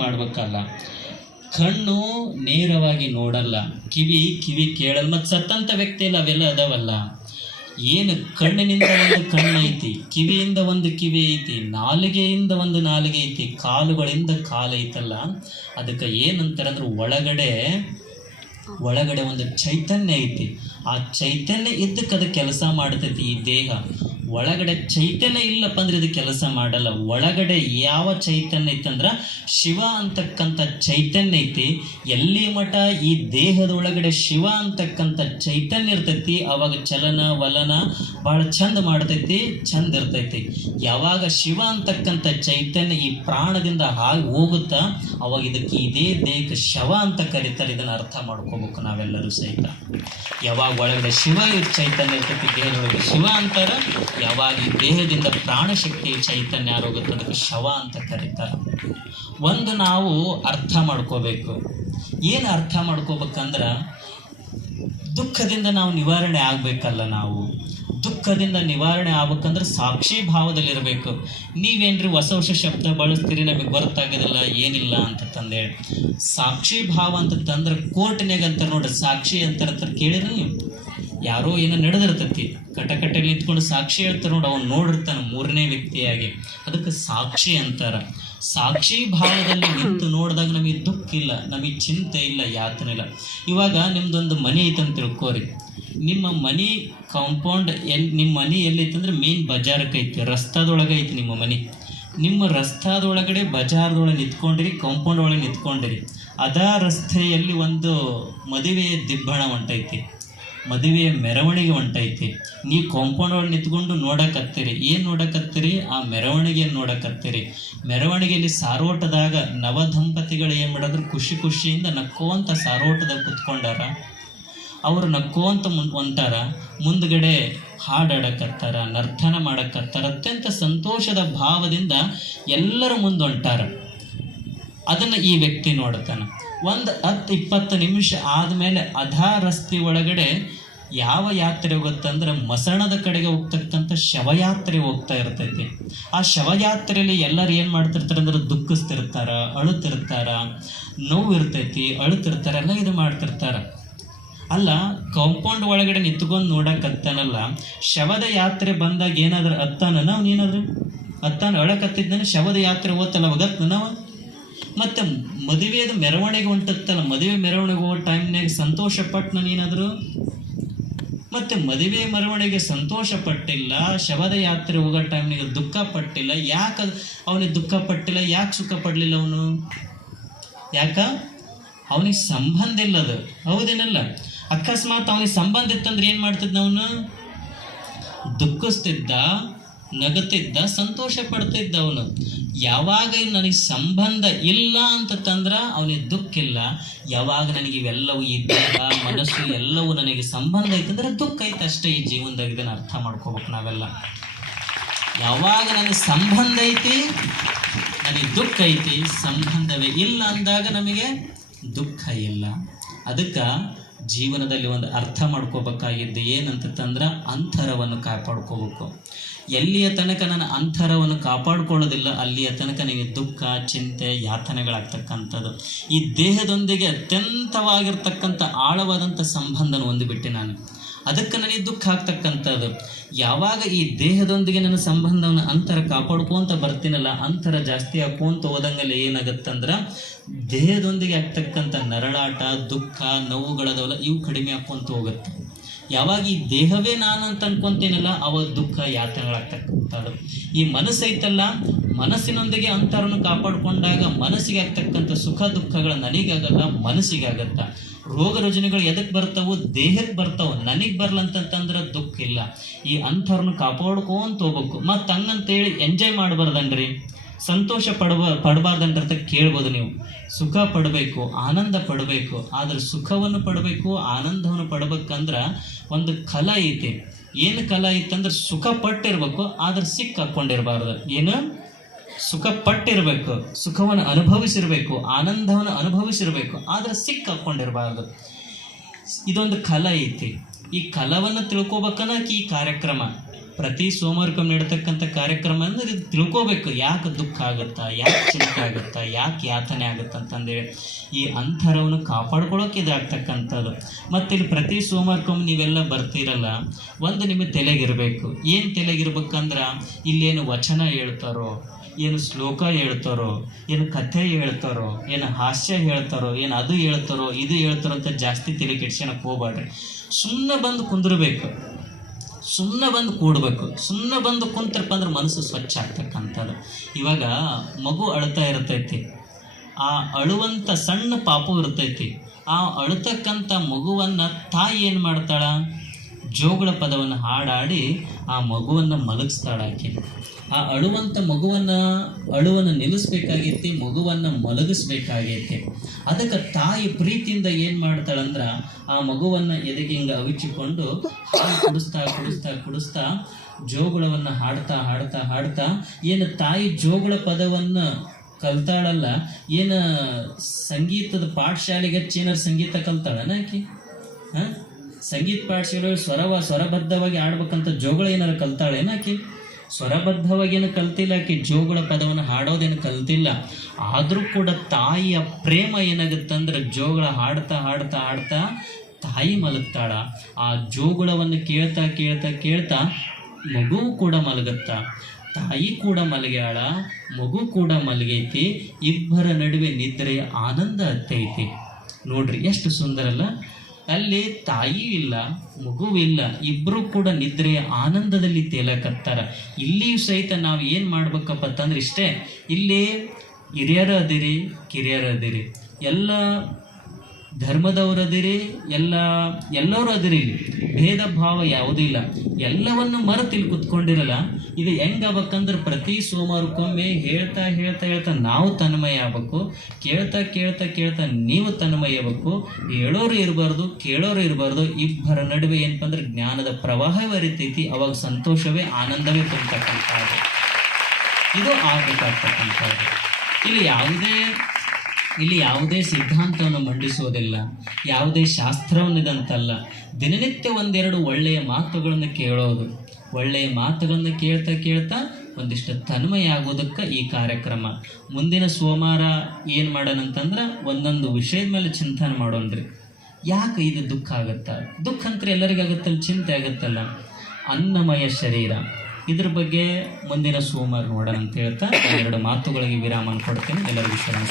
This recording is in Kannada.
ಮಾಡ್ಬೇಕಲ್ಲ. ಕಣ್ಣು ನೇರವಾಗಿ ನೋಡಲ್ಲ, ಕಿವಿ ಕೇಳಲ್ಲ. ಮತ್ತು ಸತ್ತಂತ ವ್ಯಕ್ತಿಯಲ್ಲಿ ಅವೆಲ್ಲ ಅದಾವಲ್ಲ. ಏನು ಕಣ್ಣಿನಿಂದ ಒಂದು ಕಣ್ಣು ಐತಿ, ಕಿವಿಯಿಂದ ಒಂದು ಕಿವಿ ಐತಿ, ನಾಲಿಗೆಯಿಂದ ಒಂದು ನಾಲಿಗೆ ಐತಿ, ಕಾಲುಗಳಿಂದ ಕಾಲು ಐತಲ್ಲ. ಅದಕ್ಕೆ ಏನಂತಾರೆ ಅಂದ್ರೆ ಒಳಗಡೆ ಒಂದು ಚೈತನ್ಯ ಐತಿ. ಆ ಚೈತನ್ಯ ಇದ್ದಕ್ಕೆ ಅದು ಕೆಲಸ ಮಾಡ್ತೈತಿ. ಈ ದೇಹ ಒಳಗಡೆ ಚೈತನ್ಯ ಇಲ್ಲಪ್ಪ ಅಂದ್ರೆ ಇದು ಕೆಲಸ ಮಾಡಲ್ಲ. ಒಳಗಡೆ ಯಾವ ಚೈತನ್ಯ ಐತಂದ್ರೆ ಶಿವ ಅಂತಕ್ಕಂಥ ಚೈತನ್ಯ ಐತಿ. ಎಲ್ಲಿ ಮಠ ಈ ದೇಹದೊಳಗಡೆ ಶಿವ ಅಂತಕ್ಕಂಥ ಚೈತನ್ಯ ಇರ್ತೈತಿ, ಅವಾಗ ಚಲನ ವಲನ ಭಾಳ ಚಂದ ಮಾಡ್ತೈತಿ, ಚಂದ ಇರ್ತೈತಿ. ಯಾವಾಗ ಶಿವ ಅಂತಕ್ಕಂಥ ಚೈತನ್ಯ ಈ ಪ್ರಾಣದಿಂದ ಹಾಗೆ ಹೋಗುತ್ತಾ, ಅವಾಗ ಇದಕ್ಕೆ ಇದೇ ದೇಹಕ್ಕೆ ಶವ ಅಂತ ಕರೀತಾರೆ. ಇದನ್ನು ಅರ್ಥ ಮಾಡ್ಕೋಬೇಕು ನಾವೆಲ್ಲರೂ ಸಹಿತ. ಯಾವಾಗ ಒಳಗಡೆ ಶಿವ ಚೈತನ್ಯ ಇರ್ತೈತಿ, ದೇಹದೊಳಗೆ ಶಿವ ಅಂತಾರ. ಯಾವಾಗ ಈ ದೇಹದಿಂದ ಪ್ರಾಣಶಕ್ತಿ ಚೈತನ್ಯ ಆರೋಗುತ್ತೆ, ಅದಕ್ಕೆ ಶವ ಅಂತ ಕರೀತಾರೆ. ಒಂದು ನಾವು ಅರ್ಥ ಮಾಡ್ಕೋಬೇಕು. ಏನು ಅರ್ಥ ಮಾಡ್ಕೋಬೇಕಂದ್ರೆ, ದುಃಖದಿಂದ ನಾವು ನಿವಾರಣೆ ಆಗ್ಬೇಕಲ್ಲ. ನಾವು ದುಃಖದಿಂದ ನಿವಾರಣೆ ಆಗ್ಬೇಕಂದ್ರೆ ಸಾಕ್ಷಿ ಭಾವದಲ್ಲಿರಬೇಕು. ನೀವೇನ್ರಿ ಹೊಸ ಶಬ್ದ ಬಳಸ್ತೀರಿ, ನಮಗೆ ಗೊತ್ತಾಗೋದಿಲ್ಲ ಏನಿಲ್ಲ ಅಂತ ತಂದೇಳಿ. ಸಾಕ್ಷಿ ಭಾವ ಅಂತ ತಂದ್ರೆ ಕೋರ್ಟ್ನಾಗ ಅಂತಾರೆ ನೋಡ್ರಿ, ಸಾಕ್ಷಿ ಅಂತಾರೆ ಕೇಳಿರಿ ನೀವು. ಯಾರೋ ಏನೋ ನಡೆದಿರ್ತೈತಿ, ಕಟಕಟೆಯಲ್ಲಿ ನಿಂತ್ಕೊಂಡು ಸಾಕ್ಷಿ ಹೇಳ್ತಾರೆ ನೋಡಿ, ಅವ್ನು ನೋಡಿರ್ತಾನೆ ಮೂರನೇ ವ್ಯಕ್ತಿಯಾಗಿ. ಅದಕ್ಕೆ ಸಾಕ್ಷಿ ಅಂತಾರ. ಸಾಕ್ಷಿ ಭಾವದಲ್ಲಿ ನಿಂತು ನೋಡಿದಾಗ ನಮಗೆ ದುಃಖ ಇಲ್ಲ, ನಮಗೆ ಚಿಂತೆ ಇಲ್ಲ, ಯಾತನೆ ಇಲ್ಲ. ಇವಾಗ ನಿಮ್ದೊಂದು ಮನೆ ಐತಂತ ತಿಳ್ಕೋರಿ. ನಿಮ್ಮ ಮನೆ ಕಾಂಪೌಂಡ್ ನಿಮ್ಮ ಮನೆ ಎಲ್ಲೈತಂದ್ರೆ ಮೇನ್ ಬಜಾರಕ್ಕೆ ಐತಿ, ರಸ್ತಾದೊಳಗೆ ಐತಿ ನಿಮ್ಮ ಮನೆ. ನಿಮ್ಮ ರಸ್ತಾದೊಳಗಡೆ ಬಜಾರ್ದೊಳಗೆ ನಿಂತ್ಕೊಂಡಿರಿ, ಕಾಂಪೌಂಡ್ ಒಳಗೆ ನಿಂತ್ಕೊಂಡಿರಿ. ಅದ ರಸ್ತೆಯಲ್ಲಿ ಒಂದು ಮದುವೆಯ ದಿಬ್ಬಣ ಹೊಂಟೈತಿ, ಮದುವೆಯ ಮೆರವಣಿಗೆ ಹೊಂಟೈತಿ. ನೀವು ಕಾಂಪೌಂಡ್ ಒಳಗೆ ನಿಂತ್ಕೊಂಡು ನೋಡಕತ್ತೀರಿ. ಏನು ನೋಡಕತ್ತೀರಿ? ಆ ಮೆರವಣಿಗೆಯನ್ನು ನೋಡಕತ್ತೀರಿ. ಮೆರವಣಿಗೆಯಲ್ಲಿ ಸಾರೋಟದಾಗ ನವದಂಪತಿಗಳು ಏನು ಮಾಡಿದ್ರು, ಖುಷಿಯಿಂದ ನಕ್ಕೋಂತ ಸಾರೋಟದಾಗ ಕುತ್ಕೊಂಡಾರ. ಅವರು ನಕ್ಕೋಂತ ಹೊಂಟಾರ. ಮುಂದ್ಗಡೆ ಹಾಡಾಡಕತ್ತಾರ, ನರ್ತನ ಮಾಡಕತ್ತಾರ. ಅತ್ಯಂತ ಸಂತೋಷದ ಭಾವದಿಂದ ಎಲ್ಲರ ಮುಂದೆ ಹೊಂಟಾರ. ಅದನ್ನು ಈ ವ್ಯಕ್ತಿ ನೋಡ್ತಾನೆ. ಒಂದು 10-20 ನಿಮಿಷ ಆದಮೇಲೆ ಅಧಾ ರಸ್ತೆ ಒಳಗಡೆ ಯಾವ ಯಾತ್ರೆ ಹೋಗುತ್ತಂದ್ರೆ ಮಸಣದ ಕಡೆಗೆ ಹೋಗ್ತಕ್ಕಂಥ ಶವಯಾತ್ರೆ ಹೋಗ್ತಾ ಇರ್ತೈತಿ. ಆ ಶವಯಾತ್ರೆಯಲ್ಲಿ ಎಲ್ಲರೂ ಏನು ಮಾಡ್ತಿರ್ತಾರೆ ಅಂದ್ರೆ ದುಃಖಿಸ್ತಿರ್ತಾರ, ಅಳುತ್ತಿರ್ತಾರ, ನೋವು ಇರ್ತೈತಿ, ಅಳುತ್ತಿರ್ತಾರ, ಎಲ್ಲ ಇದು ಮಾಡ್ತಿರ್ತಾರ. ಅಲ್ಲ, ಕಾಂಪೌಂಡ್ ಒಳಗಡೆ ನಿಂತ್ಕೊಂಡು ನೋಡಕತ್ತಾನಲ್ಲ, ಶವದ ಯಾತ್ರೆ ಬಂದಾಗ ಏನಾದ್ರು ಅತ್ತಾನ ಅವನೇನಾದ್ರು ಅಳಕತ್ತಿದ್ದಾನೆ. ಶವದ ಯಾತ್ರೆ ಓದ್ತಲ್ಲ ಅವಾಗತ್ತ ನಾವು. ಮತ್ತು ಮದುವೆದು ಮೆರವಣಿಗೆ ಹೊಂಟತ್ತಲ್ಲ, ಮದುವೆ ಮೆರವಣಿಗೆ ಹೋಗೋ ಟೈಮ್ನಾಗ ಸಂತೋಷ ಪಟ್ಟು ನಾನೇನಾದರೂ. ಮತ್ತು ಮದುವೆ ಮೆರವಣಿಗೆ ಸಂತೋಷ ಪಟ್ಟಿಲ್ಲ, ಶವದ ಯಾತ್ರೆ ಹೋಗೋ ಟೈಮ್ನಾಗ ದುಃಖ ಪಟ್ಟಿಲ್ಲ. ಯಾಕೆ ಅವನಿಗೆ ದುಃಖ ಪಟ್ಟಿಲ್ಲ? ಯಾಕೆ ಸುಖ ಪಡಲಿಲ್ಲ ಅವನು? ಅವನಿಗೆ ಸಂಬಂಧ ಇಲ್ಲ. ಅದು ಹೌದೇನಲ್ಲ? ಅಕಸ್ಮಾತ್ ಅವನಿಗೆ ಸಂಬಂಧ ಇತ್ತಂದ್ರೆ ಏನು ಮಾಡ್ತಿದ್ದ? ಅವನು ದುಃಖಿಸ್ತಿದ್ದ, ನಗುತ್ತಿದ್ದ, ಸಂತೋಷ ಪಡ್ತಿದ್ದ. ಅವನು ಯಾವಾಗ ನನಗೆ ಸಂಬಂಧ ಇಲ್ಲ ಅಂತಂದ್ರೆ ಅವನಿಗೆ ದುಃಖ ಇಲ್ಲ. ಯಾವಾಗ ನನಗೆ ಇವೆಲ್ಲವೂ, ಈ ದೇಹ ಮನಸ್ಸು ಎಲ್ಲವೂ ನನಗೆ ಸಂಬಂಧ ಐತಂದ್ರೆ ದುಃಖ ಐತೆ ಅಷ್ಟೇ. ಈ ಜೀವನದಾಗ ಇದನ್ನು ಅರ್ಥ ಮಾಡ್ಕೋಬೇಕು ನಾವೆಲ್ಲ. ಯಾವಾಗ ನನಗೆ ಸಂಬಂಧ ಐತಿ ನನಗೆ ದುಃಖ ಐತಿ, ಸಂಬಂಧವೇ ಇಲ್ಲ ಅಂದಾಗ ನಮಗೆ ದುಃಖ ಇಲ್ಲ. ಅದಕ್ಕೆ ಜೀವನದಲ್ಲಿ ಒಂದು ಅರ್ಥ ಮಾಡ್ಕೋಬೇಕಾಗಿದ್ದು ಏನಂತಂದ್ರೆ ಅಂತರವನ್ನು ಕಾಪಾಡ್ಕೋಬೇಕು. ಎಲ್ಲಿಯ ತನಕ ನನ್ನ ಅಂತರವನ್ನು ಕಾಪಾಡ್ಕೊಳ್ಳೋದಿಲ್ಲ, ಅಲ್ಲಿಯ ತನಕ ನನಗೆ ದುಃಖ, ಚಿಂತೆ, ಯಾತನೆಗಳಾಗ್ತಕ್ಕಂಥದ್ದು. ಈ ದೇಹದೊಂದಿಗೆ ಅತ್ಯಂತವಾಗಿರ್ತಕ್ಕಂಥ ಆಳವಾದಂಥ ಸಂಬಂಧನ ಹೊಂದಿಬಿಟ್ಟೆ ನಾನು. ಅದಕ್ಕೆ ನನಗೆ ದುಃಖ ಆಗ್ತಕ್ಕಂಥದ್ದು. ಯಾವಾಗ ಈ ದೇಹದೊಂದಿಗೆ ನನ್ನ ಸಂಬಂಧವನ್ನು ಅಂತರ ಕಾಪಾಡ್ಕೊಂತ ಬರ್ತೀನಲ್ಲ, ಅಂತರ ಜಾಸ್ತಿ ಹಾಕೋಂತ ಹೋದಂಗಲ್ಲಿ ಏನಾಗತ್ತಂದ್ರೆ ದೇಹದೊಂದಿಗೆ ಆಗ್ತಕ್ಕಂಥ ನರಳಾಟ, ದುಃಖ, ನೋವುಗಳದವಲ್ಲ ಇವು ಕಡಿಮೆ ಹಾಕ್ಕೊಂತ ಹೋಗುತ್ತೆ. ಯಾವಾಗ ಈ ದೇಹವೇ ನಾನು ಅಂತ ಅನ್ಕೊಂತೀನಲ್ಲ, ಅವಾಗ ದುಃಖ, ಯಾತನೆಗಳಾಗ್ತಕ್ಕಂಥದ್ದು. ಈ ಮನಸ್ಸೈತಲ್ಲ, ಮನಸ್ಸಿನೊಂದಿಗೆ ಅಂತರನ್ನು ಕಾಪಾಡಿಕೊಂಡಾಗ ಮನಸ್ಸಿಗೆ ಆಗ್ತಕ್ಕಂಥ ಸುಖ ದುಃಖಗಳು ನನಗಾಗಲ್ಲ, ಮನಸ್ಸಿಗಾಗತ್ತ. ರೋಗ ರುಜಿನಗಳು ಎದಕ್ಕೆ ಬರ್ತಾವು? ದೇಹಕ್ಕೆ ಬರ್ತಾವೆ. ನನಗೆ ಬರ್ಲಂತಂದ್ರೆ ದುಃಖ ಇಲ್ಲ. ಈ ಅಂತರನ್ನು ಕಾಪಾಡ್ಕೊಂತ ಹೋಗ್ಬೇಕು. ಮತ್ತು ಹಂಗಂತೇಳಿ ಎಂಜಾಯ್ ಮಾಡಬಾರ್ದನ್ರಿ, ಸಂತೋಷ ಪಡಬಾರ್ದಂತ ಕೇಳ್ಬೋದು ನೀವು. ಸುಖ ಪಡಬೇಕು, ಆನಂದ ಪಡಬೇಕು. ಆದರೆ ಸುಖವನ್ನು ಪಡಬೇಕು, ಆನಂದವನ್ನು ಪಡ್ಬೇಕಂದ್ರೆ ಒಂದು ಕಲ ಐತಿ. ಏನು ಕಲ ಐತಂದ್ರೆ ಸುಖ ಪಟ್ಟಿರ್ಬೇಕು, ಆದ್ರೆ ಸಿಕ್ಕಾಕೊಂಡಿರ್ಬಾರ್ದು. ಏನು? ಸುಖ ಪಟ್ಟಿರಬೇಕು, ಸುಖವನ್ನು ಅನುಭವಿಸಿರ್ಬೇಕು, ಆನಂದವನ್ನು ಅನುಭವಿಸಿರ್ಬೇಕು, ಆದರೆ ಸಿಕ್ಕಾಕೊಂಡಿರಬಾರ್ದು. ಇದೊಂದು ಕಲ ಐತಿ. ಈ ಕಲವನ್ನು ತಿಳ್ಕೊಬೇಕನ್ನಕ್ಕೆ ಈ ಕಾರ್ಯಕ್ರಮ. ಪ್ರತಿ ಸೋಮವಾರಕ್ಕೊಮ್ಮೆ ನೀಡ್ತಕ್ಕಂಥ ಕಾರ್ಯಕ್ರಮ ಅಂದ್ರೆ ಇದು ತಿಳ್ಕೋಬೇಕು, ಯಾಕೆ ದುಃಖ ಆಗುತ್ತಾ, ಯಾಕೆ ಚಿಂತೆ ಆಗುತ್ತಾ, ಯಾಕೆ ಯಾತನೆ ಆಗುತ್ತಾ ಅಂತಂದೇಳಿ ಈ ಅಂತರವನ್ನು ಕಾಪಾಡ್ಕೊಳ್ಳೋಕೆ ಇದಾಗ್ತಕ್ಕಂಥದ್ದು. ಮತ್ತು ಇಲ್ಲಿ ಪ್ರತಿ ಸೋಮವಾರಕ್ಕೊಮ್ಮೆ ನೀವೆಲ್ಲ ಬರ್ತೀರಲ್ಲ, ಒಂದು ನಿಮಗೆ ತಲೆಗಿರಬೇಕು. ಏನು ತಲೆಗಿರ್ಬೇಕಂದ್ರೆ ಇಲ್ಲೇನು ವಚನ ಹೇಳ್ತಾರೋ, ಏನು ಶ್ಲೋಕ ಹೇಳ್ತಾರೋ, ಏನು ಕಥೆ ಹೇಳ್ತಾರೋ, ಏನು ಹಾಸ್ಯ ಹೇಳ್ತಾರೋ, ಏನು ಅದು ಹೇಳ್ತಾರೋ ಇದು ಹೇಳ್ತಾರೋ ಅಂತ ಜಾಸ್ತಿ ತಲೆ ಕೆಡ್ಸ್ಕೊಳಕ್ಕೆ ಹೋಗ್ಬೇಡ್ರಿ. ಸುಮ್ಮನೆ ಬಂದು ಕುಂದಿರ್ಬೇಕು, ಸುಮ್ಮನೆ ಬಂದು ಕೂಡಬೇಕು. ಸುಮ್ಮನೆ ಬಂದು ಕುಂತರಪ್ಪ ಅಂದ್ರೆ ಮನಸ್ಸು ಸ್ವಚ್ಛ ಆಗ್ತಕ್ಕಂಥದ್ದು. ಇವಾಗ ಮಗು ಅಳ್ತಾ ಇರ್ತೈತಿ, ಆ ಅಳುವಂಥ ಸಣ್ಣ ಪಾಪು ಇರ್ತೈತಿ. ಆ ಅಳ್ತಕ್ಕಂಥ ಮಗುವನ್ನು ತಾಯಿ ಏನು ಮಾಡ್ತಾಳ, ಜೋಗುಳ ಪದವನ್ನು ಹಾಡಾಡಿ ಆ ಮಗುವನ್ನು ಮಲಗಿಸ್ತಾಳೆ. ಆಕೆ ಆ ಅಳುವಂಥ ಅಳುವನ್ನು ನಿಲ್ಲಿಸ್ಬೇಕಾಗೈತಿ, ಮಗುವನ್ನು ಮಲಗಿಸ್ಬೇಕಾಗೈತಿ. ಅದಕ್ಕೆ ತಾಯಿ ಪ್ರೀತಿಯಿಂದ ಏನು ಮಾಡ್ತಾಳಂದ್ರೆ ಆ ಮಗುವನ್ನು ಎದೆಗೆ ಹಿಂಗೆ ಅವಿಚಿಕೊಂಡು ಹಾಲು ಕುಡಿಸ್ತಾ ಕುಡಿಸ್ತಾ ಕುಡಿಸ್ತಾ ಜೋಗುಳವನ್ನು ಹಾಡ್ತಾ ಹಾಡ್ತಾ ಹಾಡ್ತಾ ಏನು ತಾಯಿ ಜೋಗುಳ ಪದವನ್ನು ಕಲ್ತಾಳಲ್ಲ, ಏನು ಸಂಗೀತದ ಪಾಠಶಾಲೆಗೆ ಚೀನರ್ ಸಂಗೀತ ಕಲ್ತಾಳನ ಆಕಿ? ಹಾಂ, ಸಂಗೀತ ಪಾಠಶಾಲೆ ಸ್ವರಬದ್ಧವಾಗಿ ಆಡ್ಬೇಕಂತ ಜೋಗುಳ ಏನಾರು ಕಲ್ತಾಳೇನ ಆಕಿ? ಸ್ವರಬದ್ಧವಾಗಿ ಏನು ಕಲ್ತಿಲ್ಲ ಆಕೆ, ಜೋಗುಳ ಪದವನ್ನು ಹಾಡೋದೇನು ಕಲ್ತಿಲ್ಲ. ಆದರೂ ಕೂಡ ತಾಯಿಯ ಪ್ರೇಮ ಏನಾಗುತ್ತಂದ್ರೆ ಜೋಗುಳ ಹಾಡ್ತಾ ಹಾಡ್ತಾ ಹಾಡ್ತಾ ತಾಯಿ ಮಲಗ್ತಾಳ. ಆ ಜೋಗುಳವನ್ನು ಕೇಳ್ತಾ ಕೇಳ್ತಾ ಕೇಳ್ತಾ ಮಗುವು ಕೂಡ ಮಲಗುತ್ತಾ, ತಾಯಿ ಕೂಡ ಮಲಗ್ಯಾಳ, ಮಗು ಕೂಡ ಮಲಗೈತಿ. ಇಬ್ಬರ ನಡುವೆ ನಿದ್ರೆ ಆನಂದ ಹತ್ತೈತಿ. ನೋಡ್ರಿ ಎಷ್ಟು ಸುಂದರಲ್ಲ. ಅಲ್ಲಿ ತಾಯಿಯೂ ಇಲ್ಲ, ಮಗುವಿಲ್ಲ, ಇಬ್ಬರು ಕೂಡ ನಿದ್ರೆ ಆನಂದದಲ್ಲಿ ತೇಲಕತ್ತಾರ. ಇಲ್ಲಿಯೂ ಸಹಿತ ನಾವು ಏನು ಮಾಡ್ಬೇಕಪ್ಪ ಅಂತಂದ್ರೆ ಇಷ್ಟೇ, ಇಲ್ಲಿ ಹಿರಿಯರು ಅದಿರಿ, ಕಿರಿಯರು ಅದಿರಿ, ಎಲ್ಲ ಧರ್ಮದವರದಿರಿ, ಎಲ್ಲರೂ ಅದಿರಿ. ಭೇದ ಭಾವ ಯಾವುದೂ ಇಲ್ಲ. ಎಲ್ಲವನ್ನು ಮರೆತು ಇಲ್ಲಿ ಕುತ್ಕೊಂಡಿರಲ್ಲ. ಇದು ಹೆಂಗಾಗಬೇಕಂದ್ರೆ ಪ್ರತಿ ಸೋಮವಾರಕ್ಕೊಮ್ಮೆ ಹೇಳ್ತಾ ಹೇಳ್ತಾ ಹೇಳ್ತಾ ನಾವು ತನ್ಮಯ ಆಗ್ಬೇಕು, ಕೇಳ್ತಾ ಕೇಳ್ತಾ ಕೇಳ್ತಾ ನೀವು ತನ್ಮಯ ಆಗ್ಬೇಕು. ಹೇಳೋರು ಇರಬಾರ್ದು, ಕೇಳೋರು ಇರಬಾರ್ದು. ಇಬ್ಬರ ನಡುವೆ ಏನಪ್ಪ ಅಂದ್ರೆ ಜ್ಞಾನದ ಪ್ರವಾಹ ಬರಿತೈತಿ. ಅವಾಗ ಸಂತೋಷವೇ ಆನಂದವೇ ತುಂಬತಕ್ಕಂಥದ್ದು. ಇದು ಆಗಬೇಕಾಗ್ತಕ್ಕಂಥದ್ದು. ಇಲ್ಲಿ ಯಾವುದೇ ಸಿದ್ಧಾಂತವನ್ನು ಮಂಡಿಸೋದಿಲ್ಲ, ಯಾವುದೇ ಶಾಸ್ತ್ರವನ್ನಿದಂತಲ್ಲ. ದಿನನಿತ್ಯ ಒಂದೆರಡು ಒಳ್ಳೆಯ ಮಾತುಗಳನ್ನು ಕೇಳೋದು, ಒಳ್ಳೆಯ ಮಾತುಗಳನ್ನು ಕೇಳ್ತಾ ಕೇಳ್ತಾ ಒಂದಿಷ್ಟು ತನ್ಮಯ ಆಗೋದಕ್ಕೆ ಈ ಕಾರ್ಯಕ್ರಮ. ಮುಂದಿನ ಸೋಮವಾರ ಏನು ಮಾಡೋಣಂತಂದ್ರೆ ಒಂದೊಂದು ವಿಷಯದ ಮೇಲೆ ಚಿಂತನೆ ಮಾಡೋಣ್ರಿ. ಯಾಕೆ ಇದು ದುಃಖ ಆಗುತ್ತಾ? ದುಃಖ ಅಂತ ಎಲ್ಲರಿಗಾಗುತ್ತಲ್ಲ, ಚಿಂತೆ ಆಗುತ್ತಲ್ಲ. ಅನ್ನಮಯ ಶರೀರ, ಇದ್ರ ಬಗ್ಗೆ ಮುಂದಿನ ಸೋಮವಾರ ನೋಡೋಣ ಅಂತ ಹೇಳ್ತಾ ಎರಡು ಮಾತುಗಳಿಗೆ ವಿರಾಮ ಕೊಡ್ತೀನಿ. ಎಲ್ಲರಿಗೂ ಶರಣ.